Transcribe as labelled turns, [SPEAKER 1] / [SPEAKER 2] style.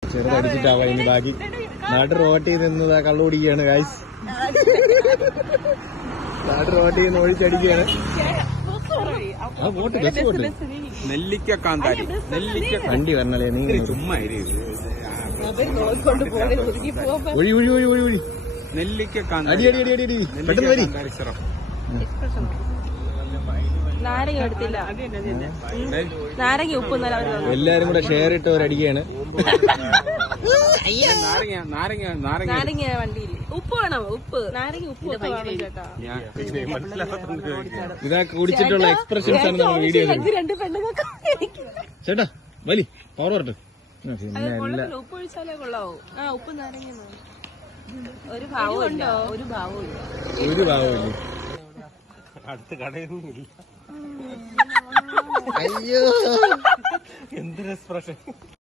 [SPEAKER 1] ചെറുതടിച്ചിട്ടാവാ ഇനി ബാക്കി നാട്ടിൽ റോട്ടിൽ നിന്നത് കള്ളു കുടിക്കുകയാണ് ഗായ്സ്. നാട്ടിൽ റോട്ടിൽ നിന്ന് ഒഴിച്ചടിക്കുകയാണ്.
[SPEAKER 2] നെല്ലിക്ക കാന്താരി
[SPEAKER 1] വണ്ടി വരണല്ലേ നീ
[SPEAKER 2] ചുമ്മാ
[SPEAKER 1] ഒഴി ഒഴി ഒഴി ഒഴി ഒഴി
[SPEAKER 2] നെല്ലിക്ക
[SPEAKER 1] അടി അടി അടി അടി അടി പെട്ടെന്ന് വരി.
[SPEAKER 3] നാരങ്ങ എടുത്തില്ല, നാരങ്ങ ഉപ്പ്
[SPEAKER 1] എല്ലാരും കൂടെ ഷെയർ ഇട്ട് ഒരടിക്കുകയാണ്.
[SPEAKER 3] നാരങ്ങ വണ്ടിയിൽ ഉപ്പ് വേണം, ഉപ്പ് നാരങ്ങ ഉപ്പ് ചേട്ടാ.
[SPEAKER 1] ഇതൊക്കെ കുടിച്ചിട്ടുള്ള എക്സ്പ്രഷൻസ് ആണ് നമ്മൾ വീഡിയോ.
[SPEAKER 3] രണ്ട് പെണ്ണുങ്ങൾക്ക്
[SPEAKER 1] ചേട്ടാ വലി പവർ വരട്ടെ.
[SPEAKER 3] ഉപ്പ് ഒഴിച്ചാലേ കൊള്ളാവൂ. ആ ഉപ്പ് നാരങ്ങ ഒരു ഭാവം ഉണ്ടോ? ഒരു ഭാവവും ഇല്ല.
[SPEAKER 1] ഒരു ഭാവമില്ല.
[SPEAKER 2] അടുത്ത കടയൊന്നുമില്ല.
[SPEAKER 1] അയ്യോ
[SPEAKER 2] എന്തൊരു എക്സ്പ്രഷൻ.